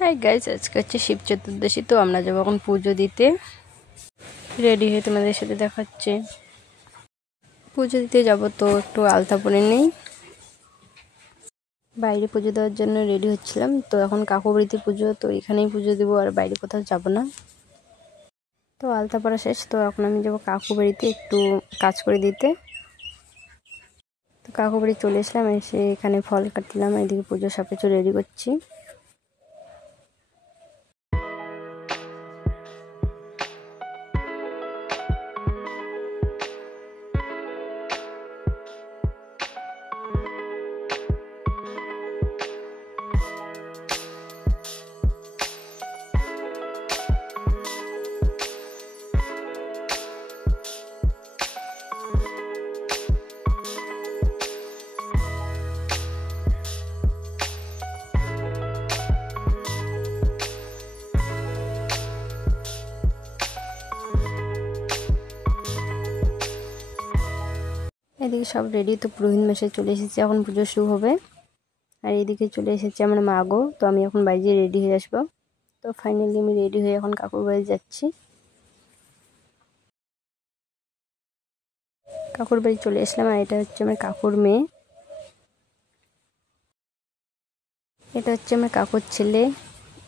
Hi guys, আজকে হচ্ছে শিব চতুর্দশী। তো আমরা যাবো এখন পুজো দিতে। রেডি হয়ে তোমাদের সাথে দেখাচ্ছে। পুজো দিতে যাব, তো একটু আলতা পরে নেই। বাইরে পুজো দেওয়ার জন্য রেডি হচ্ছিলাম। তো এখন কাকুবাড়িতে পুজো, তো এখানেই পুজো দেবো, আর বাইরে কোথাও যাব না। তো আলতা পরা শেষ, তো এখন আমি যাবো কাকুবাড়িতে একটু কাজ করে দিতে। তো কাকুবাড়ি চলে এসলাম, এসে এখানে ফল কাটলাম, এদিকে পুজো সব কিছু রেডি করছি। এদিকে সব রেডি, তো পুরোহিত মশাই চলে এসেছে, এখন পুজো শুরু হবে। আর এইদিকে চলে এসেছে আমার মা গো। তো আমি এখন বাইরে রেডি হয়ে আসবো। তো ফাইনালি আমি রেডি হয়ে এখন কাকুর বাড়ি যাচ্ছি। কাকুর বাড়ি চলে আসলাম, আর এটা হচ্ছে আমার কাকুর মেয়ে, এটা হচ্ছে আমার কাকুর ছেলে।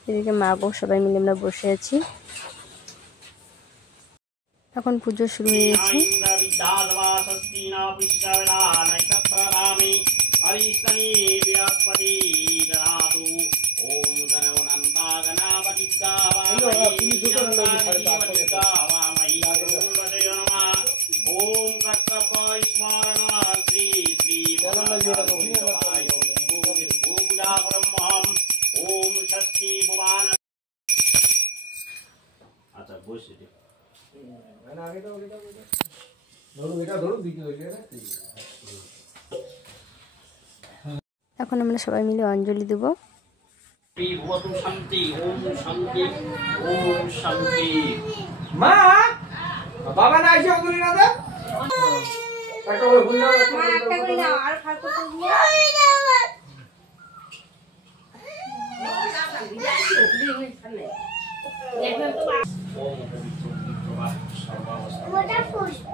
এদিকে মা গো সবাই মিলে আমরা বসে আছি। এখন পুজো শুরু হয়ে গেছে। এখন আমরা সবাই মিলে অঞ্জলি দেব। মা বাবা না এসে অঞ্জলি না দে একটা করে ভুল নাও, মা একটা করে নাও আর খাও তো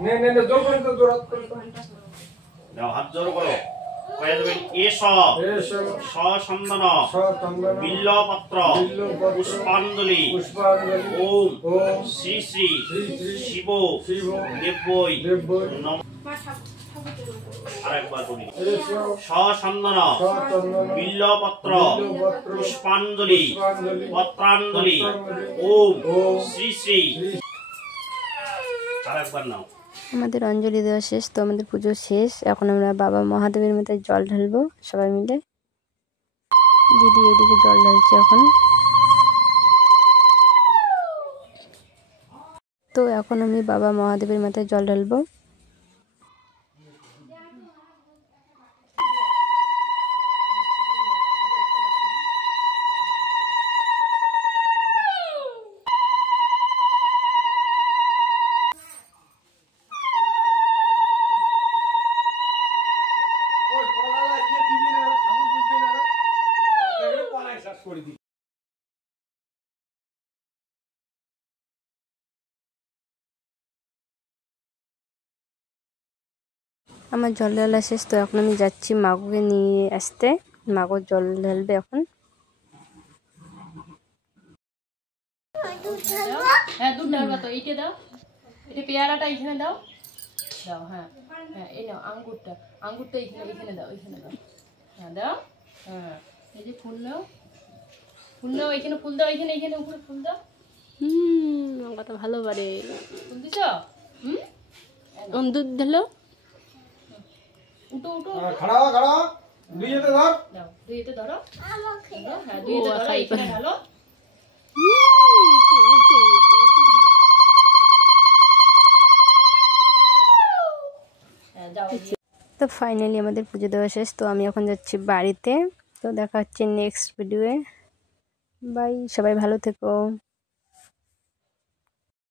নে নে নে জোর করে জোরাত করে দাও, হাত জোর করো। কয়ে দেবেন এস সচন্দন বিল্লপত্র পুষ্পাঞ্জলি ওম শ্রী শ্রী শিব দেব্যই নমঃ। আরেকবার করি, সচন্দন বিল্লপত্র পুষ্পাঞ্জলি পত্রাঞ্জলি ওম শ্রী শ্রী। আরেকবার নাও। আমাদের অঞ্জলি দেওয়া শেষ, তো আমাদের পুজো শেষ। এখন আমরা বাবা মহাদেবের মাথায় জল ঢালবো সবাই মিলে। দিদি এদিকে জল ঢালছে এখন। তো এখন আমি বাবা মহাদেবের মাথায় জল ঢালবো। আমার জল ঢালা শেষ, তো এখন আমি যাচ্ছি মাগুকে নিয়ে আসতে। মাগো জল ঢালবে এখন। হ্যাঁ দুধ ঢালবা, তো এইটা দাও, এটা পেয়ারাটা এখানে দাও দাও। হ্যাঁ হ্যাঁ এই নাও আঙ্গুরটা, আঙ্গুরটা এখানে এখানে দাও, এখানে দাও। হ্যাঁ দাও। হ্যাঁ এই যে ফুল নাও, ফুল নাও, এখানে ফুল দাও, এখানে এখানে উপরে ফুল দাও। কথা ভালো পারে। ফুল দিছ? দুধ ঢালো। উঠো উঠো খাড়া খাড়া দুই হাতে ধর দাও, দুই হাতে ধরো। হ্যাঁ দুই হাতে ধরো, এখানে ঢালো। তো ফাইনালি আমাদের পুজো দেওয়া শেষ, তো আমি এখন যাচ্ছি বাড়িতে। তো দেখা হচ্ছে নেক্সট ভিডিওয়ে। বাই, সবাই ভালো থেকো।